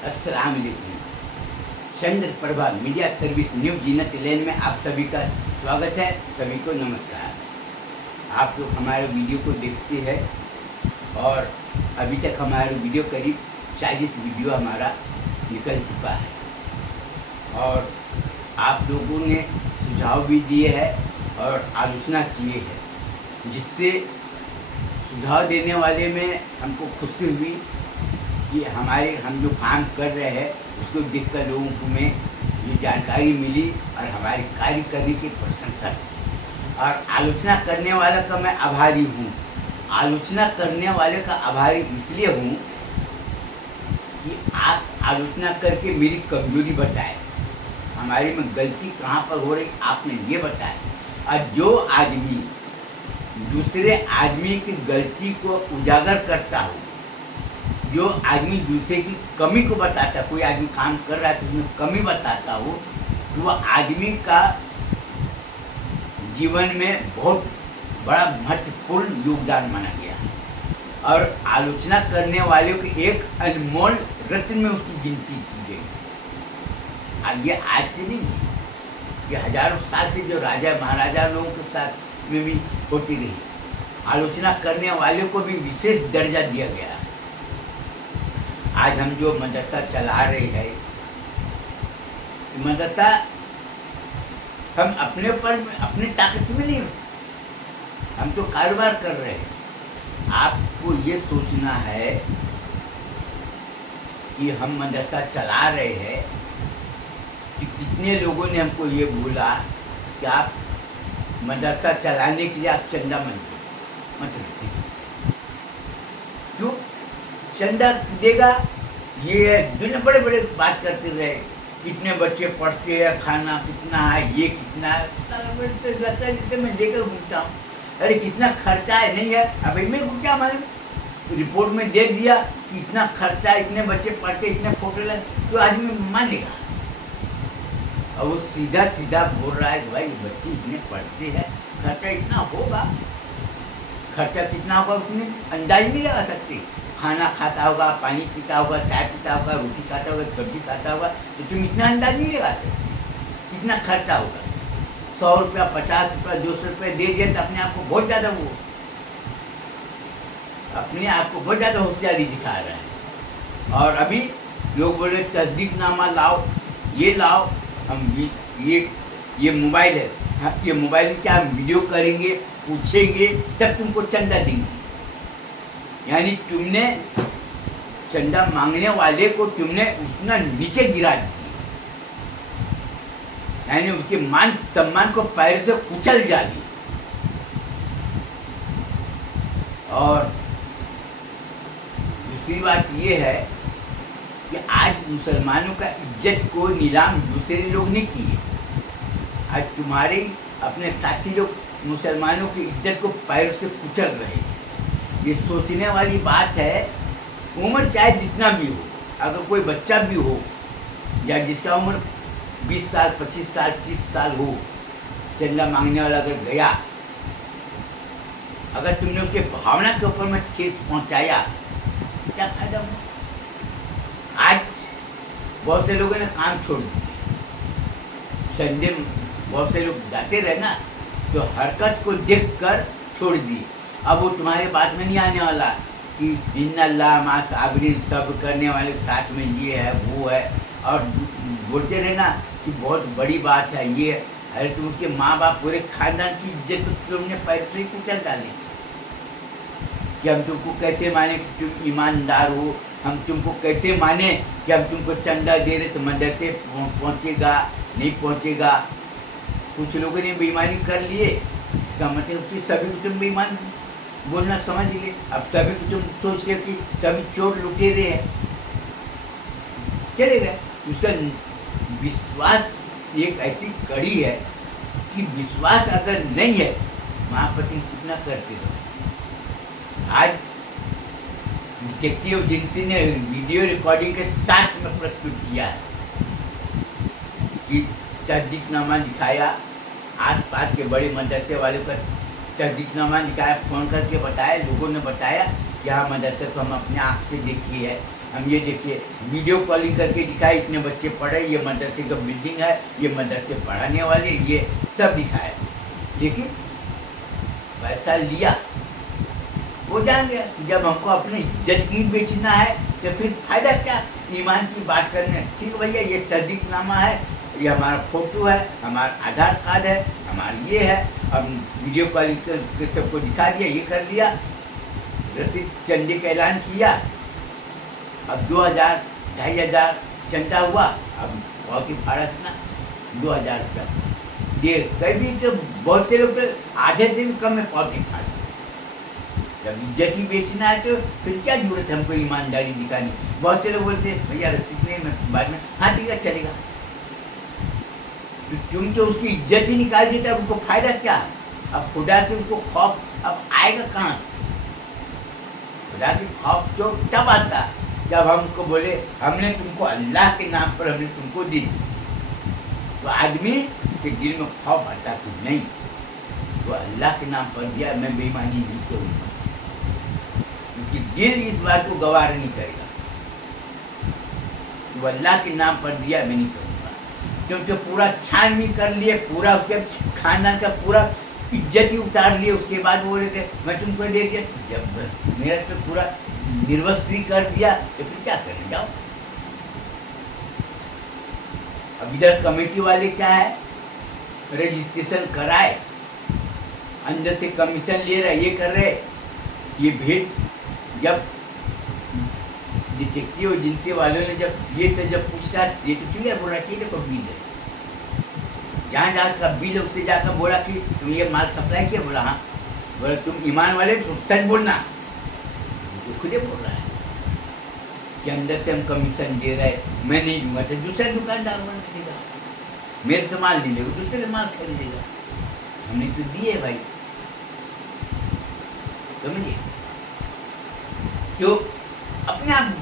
अस्सलाम वालेकुम। चंद्र Prabha media service new जीनत लेन में आप सभी का स्वागत है। सभी को नमस्कार। आप लोग हमारे वीडियो को देखते हैं और अभी तक हमारा वीडियो करीब 40 वीडियो हमारा निकल चुका है और आप लोगों ने सुझाव भी दिए हैं और आलोचना किए हैं, जिससे सुझाव देने वाले में हमको खुशी हुई कि हम जो काम कर रहे हैं उसको देखकर लोगों को में ये जानकारी मिली और हमारे कार्य करने की प्रशंसा की। और आलोचना करने वाले का मैं आभारी हूँ। आलोचना करने वाले का आभारी इसलिए हूँ कि आप आलोचना करके मेरी कमजोरी बताए, हमारी में गलती कहाँ पर हो रही आपने ये बताया। और जो आदमी दूसरे आदमी की गलती को उजागर करता हो, जो आदमी दूसरे की कमी को बताता, कोई आदमी काम कर रहा है तो उसमें कमी बताता हो, तो वह आदमी का जीवन में बहुत बड़ा महत्वपूर्ण योगदान माना गया है। और आलोचना करने वालों के एक अनमोल रत्न में उसकी गिनती की गई। और ये आज से नहीं है, ये हजारों साल से जो राजा महाराजा लोगों के साथ में भी होती रही। आलोचना करने वालों को भी विशेष दर्जा दिया गया है। आज हम जो मदरसा चला रहे हैं, मदरसा हम अपने पर अपनी ताकत से नहीं, हम तो कारोबार कर रहे हैं। आपको ये सोचना है कि हम मदरसा चला रहे हैं कि कितने लोगों ने हमको ये बोला कि आप मदरसा चलाने के लिए आप चंदा मतलब क्यों चंदा देगा? ये दुनिया बड़े बड़े बात करते रहे, कितने बच्चे पढ़ते हैं, खाना कितना है, ये कितना है, लगता है जिसे मैं देकर घूमता हूँ। अरे कितना खर्चा है, नहीं है अभी मैं को क्या मालूम, रिपोर्ट में दे दिया कि इतना खर्चा, इतने बच्चे पढ़ते, इतने फोटो लगे, तो आदमी मान लेगा। और वो सीधा सीधा बोल रहा है कि भाई बच्चे इतने पढ़ते हैं, खर्चा इतना होगा। खर्चा कितना होगा उसने अंदाज नहीं लगा सकते। खाना खाता होगा, पानी पीता होगा, चाय पीता होगा, रोटी खाता होगा, सब्जी खाता होगा, तो तुम इतना अंदाज नहीं लगा सकते कितना खर्चा होगा। 100 रुपया, 50 रुपया, 200 रुपया दे दिया तो अपने आप को बहुत ज़्यादा अपने आप को बहुत ज़्यादा होशियारी दिखा रहा है। और अभी लोग बोले तस्दीकनामा लाओ, ये लाओ, हम ये मोबाइल है, हाँ, ये मोबाइल में क्या हम वीडियो करेंगे, पूछेंगे, तब तुमको चंदा देंगे। यानी तुमने चंदा मांगने वाले को तुमने उतना नीचे गिरा दिया, यानी उसके मान सम्मान को पैर से कुचल डाली। और दूसरी बात ये है कि आज मुसलमानों का इज्जत को नीलाम दूसरे लोग ने किए। आज तुम्हारे अपने साथी लोग मुसलमानों की इज्जत को पैर से कुचल रहे हैं। ये सोचने वाली बात है। उम्र चाहे जितना भी हो, अगर कोई बच्चा भी हो या जिसका उम्र 20 साल, 25 साल, 30 साल हो, चंदा मांगने वाला अगर गया, अगर तुमने उसके भावना के ऊपर में ठेस पहुंचाया, क्या फायदा हुआ? आज बहुत से लोगों ने काम छोड़ दिए। संडे बहुत से लोग जाते रहे ना, तो हरकत को देखकर छोड़ दी। अब वो तुम्हारे बात में नहीं आने वाला कि इन्नल्लाह मा साबिरीन, सब करने वाले के साथ में ये है वो है, और बोलते रहे ना कि बहुत बड़ी बात है ये। अरे तुम उसके माँ बाप पूरे खानदान की इज्जत तो तुमने पैर से ही कुचल डाली कि हम तुमको कैसे माने कि तुम ईमानदार हो, हम तुमको कैसे माने कि हम तुमको चंदा दे रहे तो मदरसे पहुँचेगा नहीं पहुँचेगा। कुछ लोगों ने बेईमानी कर लिए, इसका मतलब कि सभी को तुम बेईमान बोलना समझ लिए। अब सभी को तुम सोच रहे हो कि सभी चोर लुटेरे हैं, चले गए। उसका विश्वास एक ऐसी कड़ी है कि विश्वास अगर नहीं है, वहाँ पर तुम कितना करते हो। आज डिटेक्टिव एजेंसी ने वीडियो रिकॉर्डिंग के साथ में प्रस्तुत किया है कि तस्दीकनामा दिखाया, आसपास के बड़े मदरसे वालों का तस्दीकनामा दिखाया, फ़ोन करके बताया, लोगों ने बताया कि हाँ मदरसे को हम अपने आँख से देखी है, हम ये देखिए वीडियो कॉलिंग करके दिखाए, इतने बच्चे पढ़े, ये मदरसे का बिल्डिंग है, ये मदरसे पढ़ाने वाले, ये सब दिखाए। लेकिन पैसा लिया, वो जान गया कि जब हमको अपनी इज्जत की बेचना है तो फिर फायदा क्या ईमान की बात करने। ठीक भैया, ये तस्दीकनामा है, ये हमारा फोटो है, हमारा आधार कार्ड है, हमारा ये है, अब वीडियो कॉलिंग कर सबको दिखा दिया, ये कर लिया, रसीद चंदे का ऐलान किया, अब 2000 2500 चंदा हुआ, अब बहुत ही फारक ना 2000 रुपया दे, कभी तो बहुत से लोग तो आधे से भी कम में पॉकेट फाड़ते। जब इज्जत ही बेचना है तो फिर क्या जरूरत है हमको ईमानदारी दिखानी। बहुत से लोग बोलते हैं भैया रसीद नहीं, मैं बाद में, हाँ ठीक है चलेगा। तो तुम तो उसकी इज्जत ही निकाल देता, उसको फायदा क्या। अब खुदा से उसको खौफ अब आएगा कहाँ से। खुदा से खौफ तो तब आता जब हमको बोले हमने तुमको अल्लाह के नाम पर हमने तुमको दी, तो आदमी के दिल में खौफ आता कि नहीं, तो अल्लाह के नाम पर दिया, मैं बेईमानी नहीं करूँगा, क्योंकि दिल इस बात को गवार नहीं करेगा। तो अल्लाह के नाम पर दिया, मैं नहीं करूँगा। तुम तो पूरा छानबीन कर लिए, पूरा उसके खानदान का पूरा इज्जत ही उतार लिए, उसके बाद बोले थे मैं तुमको दे दिया। जब मेरा तो पूरा निर्वस्त्री कर दिया तो फिर क्या करें, जाओ। अब इधर कमेटी वाले क्या है, रजिस्ट्रेशन कराए, अंदर से कमीशन ले रहे, ये कर रहे, ये भेंट। जब डिटेक्टिव एजेंसी वालों ने जब सीए से जब पूछा, ये तो ठीक है बोला कि देखो बिल है, जहाँ जाकर बिल उससे जाकर बोला कि तुम ये माल सप्लाई किया, बोला हाँ, बोला तुम ईमान वाले तो सच बोलना, तो खुद ही बोल रहा है कि अंदर से हम कमीशन दे रहे, मैं नहीं दूंगा तो दूसरा दुकानदार बन देगा, मेरे से माल नहीं लेगा, दूसरे माल खरीदेगा, हमने तो दिए भाई, समझिए। तो अपने आप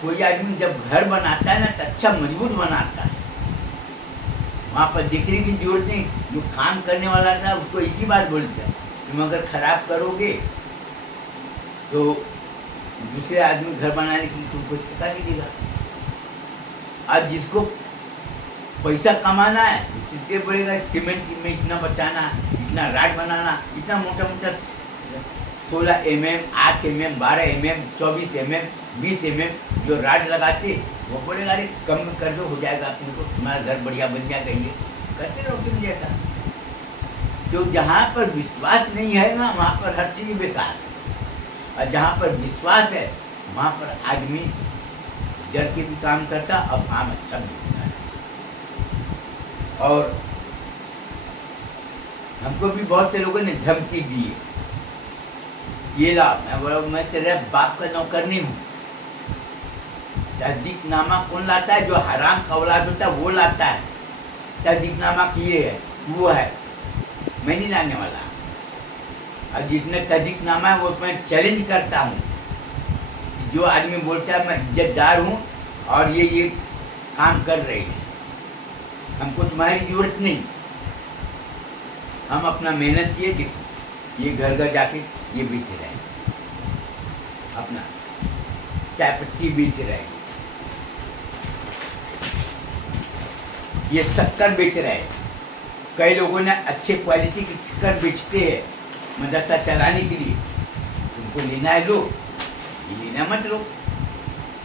कोई आदमी जब घर बनाता है ना तो अच्छा मजबूत बनाता है, वहाँ पर देखने की जरूरत नहीं। जो काम करने वाला था उसको एक ही बात बोलते हैं, तुम अगर खराब करोगे तो दूसरे आदमी घर बनाने के लिए तुमको ठेका नहीं देगा। आज जिसको पैसा कमाना है उससे बोलेगा सीमेंट में इतना बचाना, इतना राड बनाना, इतना मोटा मोटा 16 mm, 8 mm, 12 mm, 24 mm, 20 mm जो राड लगाते, वो बोलेगा अरे कम कर दो, हो जाएगा तुमको, तुम्हारा घर बढ़िया बन जाएगा, ये करते रहो तुम जैसा। तो जहाँ पर विश्वास नहीं है ना, वहाँ पर हर चीज़ बेकार है, और जहाँ पर विश्वास है वहाँ पर आदमी डर के भी काम करता और काम अच्छा भी होता है। और हमको भी बहुत से लोगों ने धमकी दी है, ये ला, मैं बोला मैं तेरे बाप का नौकर नहीं हूँ। तस्दीकनामा कौन लाता है, जो हराम का औलाद होता है वो लाता है। तस्दीकनामा किए है वो है, मैं नहीं लाने वाला। और जितने तस्दीकनामा है वो मैं चैलेंज करता हूँ, जो आदमी बोलता है मैं इज्जतदार हूँ और ये काम कर रहे हैं, हमको तुम्हारी जरूरत नहीं, हम अपना मेहनत किए, ये घर घर जाके ये बेच रहे हैं, अपना चाय पत्ती बेच रहे हैं, ये शक्कर बेच रहे हैं। कई लोगों ने अच्छे क्वालिटी की शक्कर बेचते हैं मदरसा चलाने के लिए, तुमको लेना है लो, ये लेना मत लो।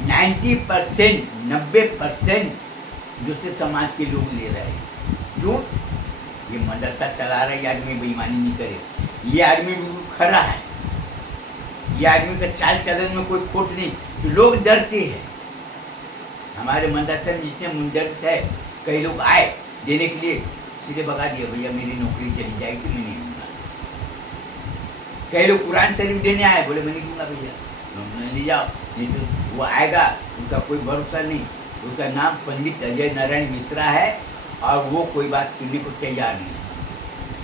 90% 90% दूसरे समाज के लोग ले रहे हैं, क्यों? ये मदरसा चला रहा है, ये आदमी बेईमानी नहीं करे, ये आदमी बिल्कुल खरा है, ये आदमी का चाल चलन में कोई खोट नहीं, तो लोग डरते हैं। हमारे मदरसे में जितने मुंदरस है, कई लोग आए देने के लिए, सीधे भगा दिया, भैया मेरी नौकरी चली जाएगी, मैं नहीं दूंगा। कई लोग कुरान शरीफ देने आए, बोले मैं नहीं दूंगा भैया, तुम ले जाओ, नहीं तो वो आएगा, उसका कोई भरोसा नहीं। उसका नाम पंडित अजय नारायण मिश्रा है और वो कोई बात सुनने को तैयार नहीं।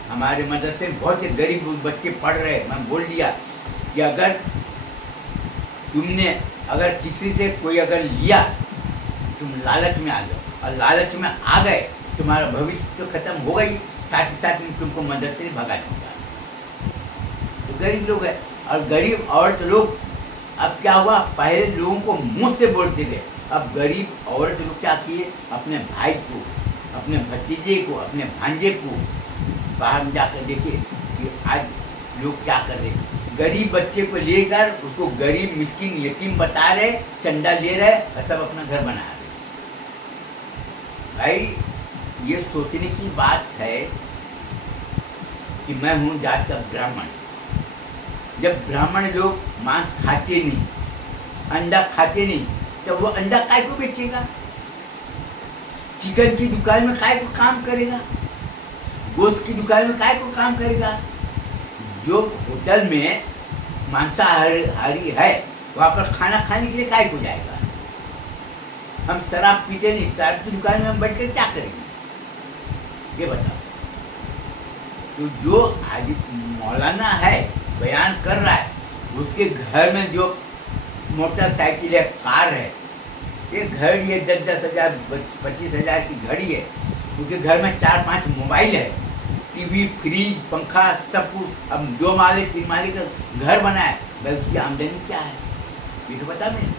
हमारे मदरसे में बहुत से गरीब बच्चे पढ़ रहे हैं, मैं बोल दिया कि अगर तुमने अगर किसी से कोई अगर लिया, तुम लालच में आ जाओ, और लालच में आ गए तुम्हारा भविष्य तो खत्म हो गई, साथ ही साथ में तुमको मदरसे से भगा दूंगा। तो गरीब लोग हैं, और गरीब औरत लोग अब क्या हुआ, पहले लोगों को मुंह से बोलते थे, अब गरीब औरत लोग क्या किए, अपने भाई को, अपने भतीजे को, अपने भांजे को बाहर जाकर देखे कि आज लोग क्या कर रहे, गरीब बच्चे को लेकर उसको गरीब मिस्किन यतीम बता रहे, चंदा ले रहे और सब अपना घर बना रहे। भाई ये सोचने की बात है कि मैं हूँ जात का ब्राह्मण। जब ब्राह्मण लोग मांस खाते नहीं, अंडा खाते नहीं, तो वो अंडा काय को बेचेगा, चिकन की दुकान में काय को काम करेगा, गोश्त की दुकान में काय को काम करेगा। जो होटल में मांसाहारी है वहाँ पर खाना खाने के लिए काय को जाएगा। हम शराब पीते नहीं, शराब की दुकान में हम बैठ कर क्या करेंगे, ये बताओ। तो जो आज मौलाना है बयान कर रहा है, उसके घर में जो मोटरसाइकिल है, कार है, ये घड़ी है 10-10 हज़ार 25 हज़ार की घड़ी है, उसके घर में 4-5 मोबाइल है, टीवी, फ्रिज, पंखा, सब कुछ। अब 2 माले 3 माले का घर बना है, भाई उसकी आमदनी क्या है ये तो बता मैं।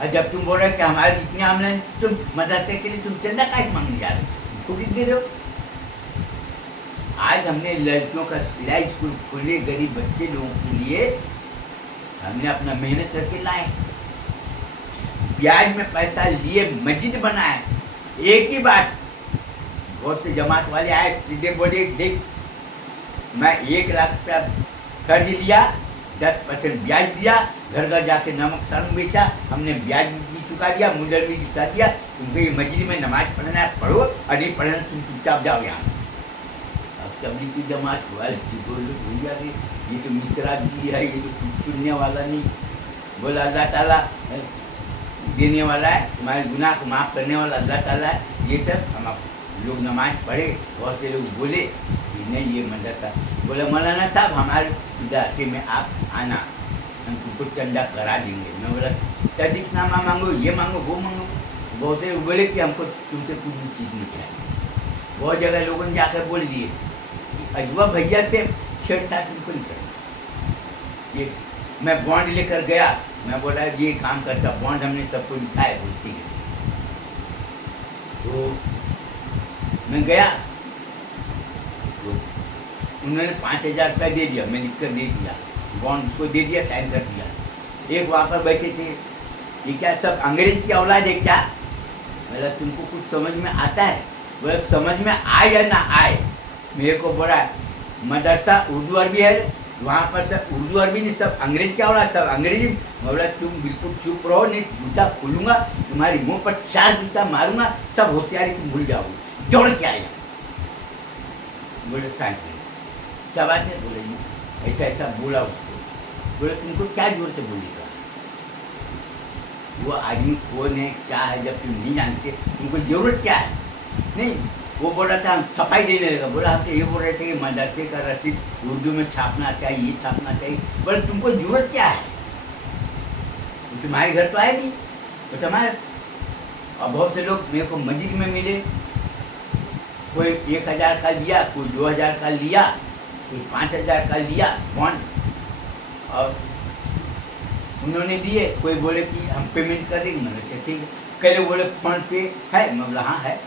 और जब तुम बोल रहे कि हमारी इतनी आमदनी, तुम मदरसे के लिए तुम चंदा काहे मांगने जा रहे हो, खुद ही दे रहे हो। आज हमने लड़कियों का सिलाई स्कूल खोले गरीब बच्चे लोगों के लिए, हमने अपना मेहनत करके लाए, ब्याज में पैसा लिए मस्जिद बनाए। एक ही बात, बहुत से जमात वाले आए, सीधे बोले देख मैं 1 लाख रुपया कर्ज लिया, 10% ब्याज दिया, घर घर जाके नमक सालन बेचा, हमने ब्याज भी चुका दिया, मुद्दत भी चुका दिया, तुमको ये मस्जिद में नमाज पढ़ना है पढ़ो, और नहीं पढ़ना तुम चुपचाप जाओ यहाँ से। अब तबलीग की जमात वाले भैया ये तो मिश्रा जी है, ये तो कुछ सुनने वाला नहीं। बोला अल्लाह ताला देने वाला है, तुम्हारे गुनाह को माफ़ करने वाला अल्लाह ताला है। ये सब हम लोग नमाज पढ़े, बहुत से लोग बोले कि नहीं ये मदरसा, बोला मौलाना साहब हमारे इलाके में आप आना, हम तुमको चंदा करा देंगे। मैं बोला तदीकनामा मांगो, ये मांगो, वो मांगो। बहुत से बोले कि हमको तुमसे कुछ भी चीज़ नहीं चाहिए। बहुत जगह लोगों ने जाकर बोल दिए कि अजवा भैया से छेड़छाड़ तुमको नहीं करना। ये मैं बॉन्ड लेकर गया, मैं बोला ये काम करता, बॉन्ड हमने सबको लिखा है, बोलती है। तो मैं गया तो उन्होंने 5,000 रुपया दे दिया, मैं लिख कर दे दिया, बॉन्ड उसको दे दिया, साइन कर दिया। एक वहाँ पर बैठे थे, ये क्या सब अंग्रेज की औलाद है क्या? बोला तुमको कुछ समझ में आता है? बोला समझ में आए या ना आए। मेरे को बोला मदरसा उर्दू अरबी है, वहाँ पर सब उर्दू अरबी नहीं, सब अंग्रेज क्या औलाद, सब अंग्रेजी। बोला तुम बिल्कुल चुप रहो, नहीं जूता खोलूंगा, तुम्हारी मुंह पर 4 जूता मारूंगा, सब होशियारी तुम भूल जाओगे, दौड़ के आएगा। बोले थैंक यू, क्या बात है? बोले ऐसा ऐसा बोला उसको। बोले तुमको क्या जरूरत है बोलने का, वो आदमी कौन है क्या है, जब तुम नहीं जानते तुमको जरूरत क्या है? नहीं, वो बोल रहा था हम सफाई देने लगा। बोला हम तो ये बोल रहे थे कि मदरसे का रसीद उर्दू में छापना चाहिए, ये छापना चाहिए। बोले तुमको जरूरत क्या है, तुम्हारे घर तो आए नहीं, तो तुम्हारे। और बहुत से लोग मेरे को मस्जिद में मिले, कोई 1,000 का लिया, कोई 2,000 का लिया, कोई 5,000 का लिया बॉन्ड, और उन्होंने दिए। कोई बोले कि हम पेमेंट कर देंगे, मैंने कहा ठीक है। कई लोग बोले फोन पे है, मैं बोला हाँ है,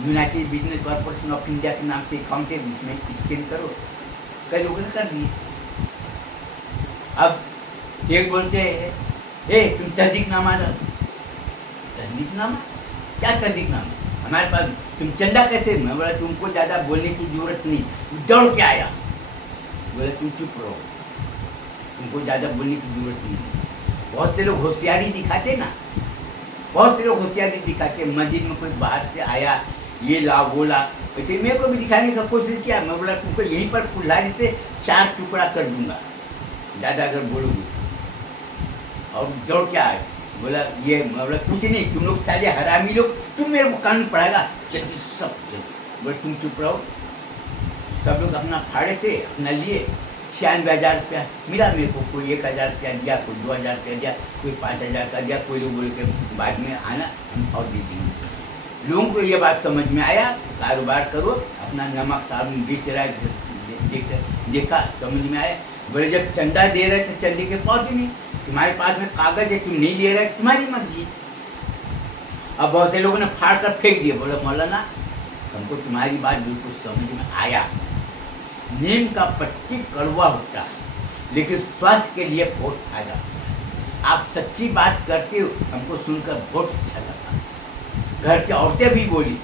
United business corporation of India के नाम से अकाउंट है, उसमें स्कैन करो। कई लोगों ने कर दिए। अब एक बोलते हैं तुम तहदीकनामा दो। तहदीकनामा क्या? तहदीकनामा हमारे पास, तुम चंदा कैसे? मैं बोला तुमको ज़्यादा बोलने की जरूरत नहीं, दौड़ के आया। बोला तुम चुप रहो, तुमको ज़्यादा बोलने की जरूरत नहीं। बहुत से लोग होशियारी दिखाते ना, बहुत से लोग होशियारी दिखाते। मस्जिद में कोई बाहर से आया, ये ला वो ला, वैसे मेरे को भी दिखाने का कोशिश किया। मैं बोला तुमको यहीं पर कुल्हाड़ी से 4 टुकड़ा कर दूंगा ज़्यादा अगर बोलोगे, और दौड़ के आए। बोला ये, मैं बोला कुछ नहीं, तुम लोग साले हरामी लोग, तुम मेरे को कानून पढ़ाएगा जल्दी सब। बोले तुम चुप रहो। सब लोग अपना फाड़े थे, अपना लिए। 96,000 रुपया मिला मेरे को, कोई 1,000 रुपया दिया, कोई 2,000 रुपया दिया, कोई 5,000 का दिया। कोई लोग बोल के बाद में आना हम और दे देंगे। लोगों को ये बात समझ में आया, कारोबार करो, अपना नमक साबुन बेच रहा है, देखा समझ में आया। बोले जब चंदा दे रहे तो चंदे के पौधे नहीं, तुम्हारे पास में कागज है, तुम नहीं ले रहे, तुम्हारी मर्जी। अब बहुत से लोगों ने फाड़ कर फेंक दिया। बोला मौलाना हमको तुम्हारी बात बिल्कुल समझ में आया, नीम का पत्ती कड़वा होता है लेकिन स्वास्थ्य के लिए बहुत फायदा होता है। आप सच्ची बात करते हो, हमको सुनकर बहुत अच्छा लगा। घर की औरतें भी बोली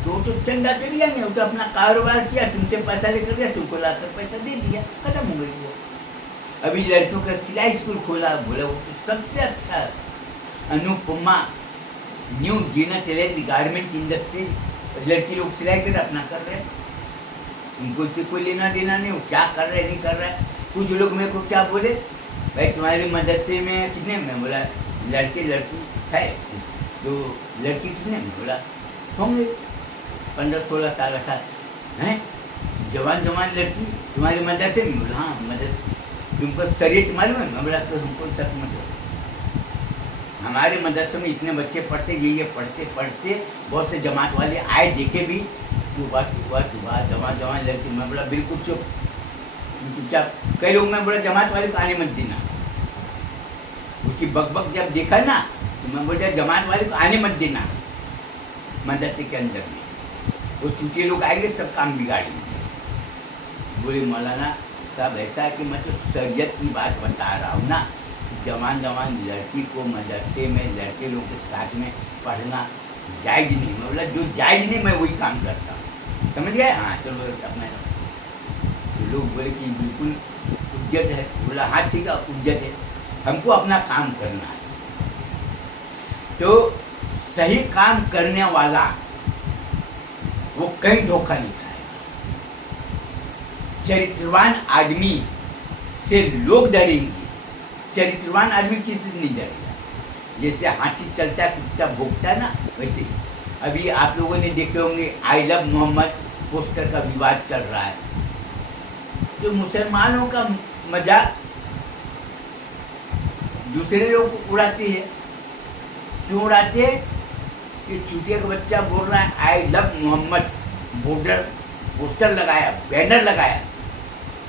तो चंदा तो लिया नहीं, वो तो अपना कारोबार किया, तुमसे पैसा लेकर गया, तुमको लाकर पैसा दे दिया, खत्म हो गई वो। अभी लड़कियों का सिलाई स्कूल खोला, बोला वो तो सबसे अच्छा अनुपमा न्यू जीना टैलेंट गारमेंट इंडस्ट्री, लड़की लोग सिलाई कर अपना कर रहे हैं, उनको इससे कोई लेना देना नहीं, वो क्या कर रहे नहीं कर रहा है। कुछ लोग मेरे को क्या बोले, भाई तुम्हारे मदरसे में कितने, में बोला लड़के लड़की है, तो लड़की कितने में, बोला होंगे 15-16 साल 18 हैं, जवान जवान लड़की तुम्हारे मदरसे में, बोला हाँ मदरसे, तुमको शरीयत मालूम है, मैं बोला तो हमको सब मतलब हमारे मदरसे में इतने बच्चे पढ़ते, ये पढ़ते पढ़ते बहुत से जमात वाले आए, देखे भी सुबह जवान लड़की, मैं बोला बिल्कुल चुपचाप। कई लोग मैं बोला जमात वाले को आने मत देना, उसकी बकबक जब देखा ना तो मैं बोला जमात वाले को आने मत देना मदरसे के अंदर में, वो चूतिए लोग आएंगे सब काम बिगाड़ेंगे। बोले मौलाना साहब ऐसा है कि मैं तो शरीयत की बात बता रहा हूँ ना, जवान लड़की को मदरसे में लड़के लोगों के साथ में पढ़ना जायज़ नहीं। मैं बोला जो जायज़ नहीं मैं वही काम करता हूँ, समझ गया। हाँ चलो अपना, तो लोग बोले कि बिल्कुल उज्जत है, बोला हाँ ठीक है उज्जत है, हमको अपना काम करना है। तो सही काम करने वाला वो कहीं धोखा नहीं खाएगा। चरित्रवान आदमी से लोग डरेंगे, चरित्रवान आदमी किसी से नहीं डरेगा। जैसे हाथी चलता है कुत्ता भोंकता है ना, वैसे अभी आप लोगों ने देखे होंगे आई लव मोहम्मद पोस्टर का विवाद चल रहा है, जो मुसलमानों का मजाक दूसरे लोग उड़ाते हैं। क्यों उड़ाते हैं? कि चूतिया का बच्चा बोल रहा है I love Mohammad, border poster लगाया, बैनर लगाया,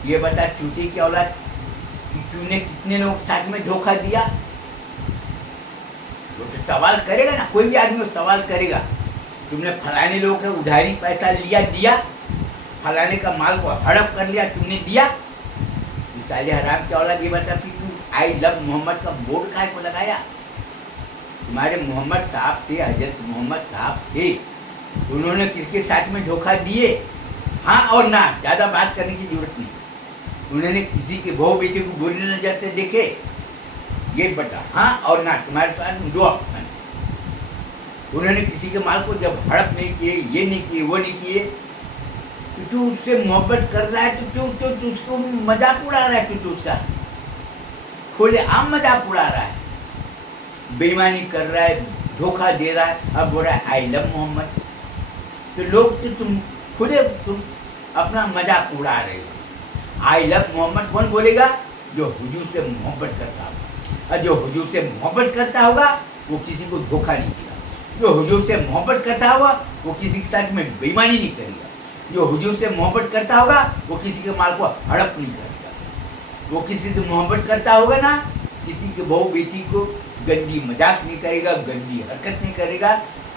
ये बता चूती की औलाद कि तूने कितने लोग साथ में धोखा दिया। तो सवाल करेगा ना, कोई भी आदमी सवाल करेगा, तुमने फलाने लोगों का उधारी पैसा लिया दिया, फलाने का माल को हड़प कर लिया तुमने दिया। साले हराम की औलाद ये बता कि तू आई लव मोहम्मद का बोर्ड काहे को लगाया। तुम्हारे मोहम्मद साहब थे, हजरत मोहम्मद साहब थे, उन्होंने किसके साथ में धोखा दिए? हाँ और ना, ज़्यादा बात करने की जरूरत नहीं। उन्होंने किसी के बहू बेटे को बुरी नज़र से देखे, ये बता हाँ और ना, तुम्हारे पास दो ऑप्शन है। उन्होंने किसी के माल को जब हड़प नहीं किए, ये नहीं किए, वो नहीं किए, तो तू उससे मोहब्बत कर रहा है, तो तू उसको मजाक उड़ा रहा है, तू उसका खुले आम मजाक उड़ा रहा है, बेईमानी कर रहा है, धोखा दे रहा है, अब बोल रहा है आई लव मोहम्मद। तो लोग तो तुम अपना मजाक उड़ा रहे हो। आई लव मोहम्मद कौन बोलेगा? जो हुजूर से मोहब्बत करता होगा, और जो हुजूर से मोहब्बत करता होगा वो किसी को धोखा नहीं देगा। जो हुजूर से मोहब्बत करता होगा वो किसी के साथ में बेईमानी नहीं करेगा। जो हुजूर से मोहब्बत करता होगा वो किसी के माल को हड़प नहीं करेगा। वो किसी से मोहब्बत करता होगा ना, किसी के बहू बेटी को गंदी मजाक नहीं करेगा, गंदी हरकत नहीं करेगा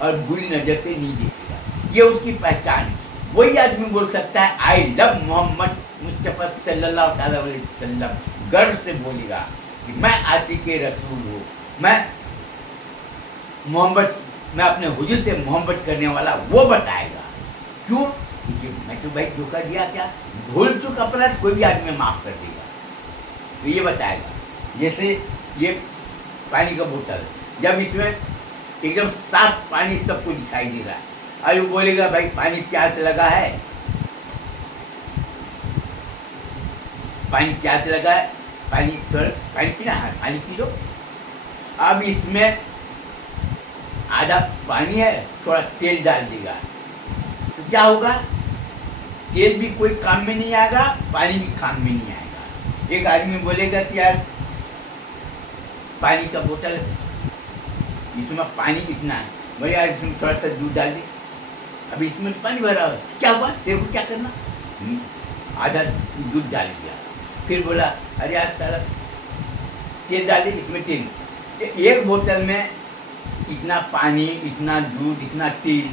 और बुरी नज़र से नहीं देखेगा। ये उसकी पहचान है। वही आदमी बोल सकता है आई लव मोहम्मद मुस्तफ़ा सल्लल्लाहु अलैहि वसल्लम, गर्व से बोलेगा कि मैं आशिक रसूल हूँ, मैं मोहम्मद, मैं अपने हुजूर से मोहब्बत करने वाला, वो बताएगा। क्यों? क्योंकि मैं तो भाई धोखा दिया, क्या भूल चूक अपराध कोई भी आदमी माफ़ कर देगा, तो ये बताएगा। जैसे ये पानी का बोतल, जब इसमें एकदम साफ पानी सबको दिखाई दे रहा है, और वो बोलेगा भाई पानी प्यास लगा है, पानी प्यास लगा है, पानी पीना है, पानी पी लो। अब इसमें आधा पानी है, थोड़ा तेल डाल देगा, तो क्या होगा? तेल भी कोई काम में नहीं आएगा, पानी भी काम में नहीं आएगा। एक आदमी बोलेगा कि यार पानी का बोतल, इसमें पानी कितना है, बोले यार इसमें थोड़ा सा दूध डाल दे, अभी इसमें तो पानी भरा हो, क्या हुआ तेरे को क्या करना? आधा दूध डाल दिया, फिर बोला अरे यार साला तेल डाल दी, इसमें तेल, एक बोतल में इतना पानी, इतना दूध, इतना तेल,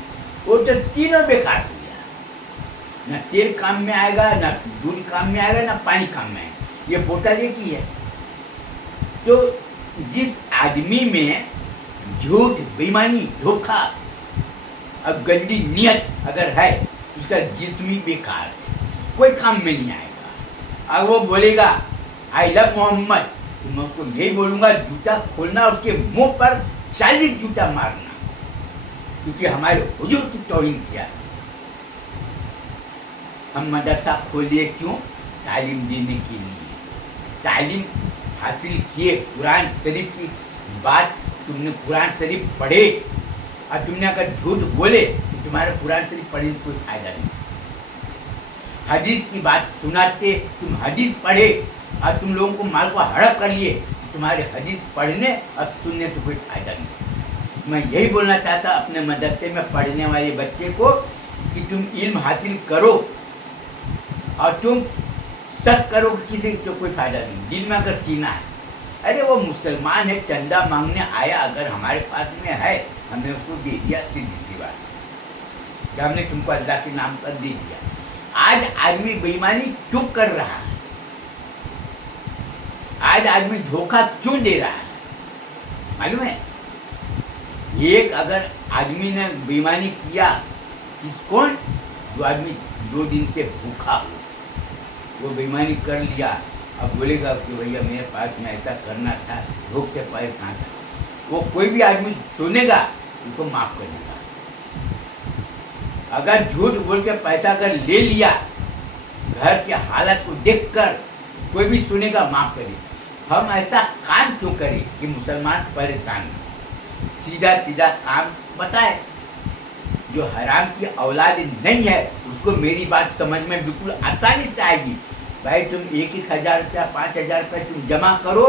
वो तो तीनों बेकार हो गया। ना तेल काम में आएगा, ना दूध काम में आएगा, ना पानी काम में आएगा। ये बोतल एक ही है। तो जिस आदमी में झूठ, बेईमानी, धोखा और गंदी नियत अगर है, उसका जिस्म ही बेकार है, कोई काम में नहीं आएगा। अब वो बोलेगा आई लव मोहम्मद, तो मैं उसको यही बोलूँगा जूता खोलना और उसके मुंह पर 40 जूता मारना, क्योंकि हमारे हुजूर की तौहीन किया। हम मदरसा खोलिए क्यों? तालीम देने के लिए। तालीम हासिल किए, कुरान शरीफ की बात, तुमने कुरान शरीफ पढ़े और तुमने अगर झूठ बोले तो तुम्हारे कुरान शरीफ पढ़ने से कोई फायदा नहीं। हदीस की बात सुनाते, तुम हदीस पढ़े और तुम लोगों को माल को हड़प कर लिए, तुम्हारे हदीस पढ़ने और सुनने से कोई फायदा नहीं। मैं यही बोलना चाहता अपने मदरसे में पढ़ने वाले बच्चे को कि तुम इल्म हासिल करो और तुम शक करो कि किसी को कोई फायदा नहीं। दिल में अगर कीना है, अरे वो मुसलमान है, चंदा मांगने आया, अगर हमारे पास में है हमने उसको दे दिया, सीधी सी बात कि हमने तुमको अल्लाह के नाम पर दे दिया। आज आदमी बेईमानी क्यों कर रहा है? आज आदमी धोखा क्यों दे रहा है? मालूम है? एक अगर आदमी ने बेईमानी किया, कौन? जो आदमी 2 दिन से भूखा हो, वो बेईमानी कर लिया, अब बोलेगा कि भैया मेरे पास में ऐसा करना था, भूख से परेशान था, वो कोई भी आदमी सुनेगा उनको माफ कर देगा। अगर झूठ बोल के पैसा अगर ले लिया, घर के हालत को देखकर कोई भी सुनेगा, माफ करेगा। हम ऐसा काम क्यों करें कि मुसलमान परेशान हो? सीधा सीधा काम बताए। जो हराम की औलाद नहीं है उसको मेरी बात समझ में बिल्कुल आसानी से आएगी। भाई तुम 1,000 रुपया, 5,000 रुपया तुम जमा करो,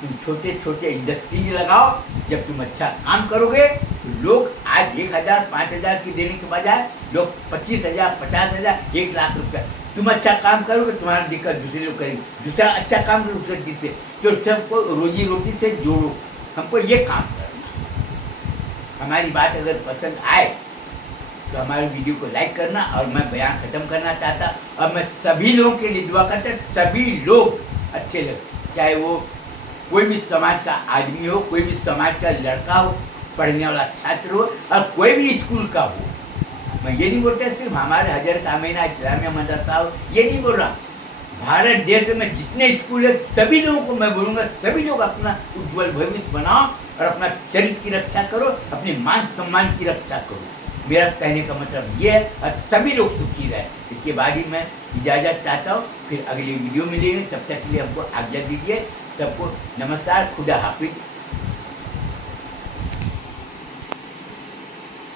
तुम छोटे छोटे इंडस्ट्री लगाओ। जब तुम अच्छा काम करोगे तो लोग आज 1,000, 5,000 की देने के बजाय लोग 25,000, 50,000, 1 लाख रुपया, तुम अच्छा काम करोगे, तुम्हारा दिक्कत दूसरे लोग करेंगे। दूसरा अच्छा काम करो उसके जिससे, तो सबको रोजी रोटी से जोड़ो। हमको ये काम करना। हमारी बात अगर पसंद आए तो हमारे वीडियो को लाइक करना। और मैं बयान ख़त्म करना चाहता, और मैं सभी लोगों के लिए दुआ करता, सभी लोग अच्छे लगे, चाहे वो कोई भी समाज का आदमी हो, कोई भी समाज का लड़का हो, पढ़ने वाला छात्र हो, और कोई भी स्कूल का हो। मैं ये नहीं बोलता सिर्फ हमारे हजरत आमीना इस्लामिया मदरसा हो, ये नहीं बोल रहा। भारत देश में जितने स्कूल है सभी लोगों को मैं बोलूँगा, सभी लोग अपना उज्ज्वल भविष्य बनाओ और अपना चरित्र की रक्षा करो, अपने मान सम्मान की रक्षा करो। मेरा कहने का मतलब ये है, और सभी लोग सुखी रहे। इसके बाद ही मैं इजाज़त चाहता हूँ, फिर अगली वीडियो मिलेंगे, तब तक के लिए हमको आज्ञा दीजिए। सबको नमस्कार, खुदा हाफिज।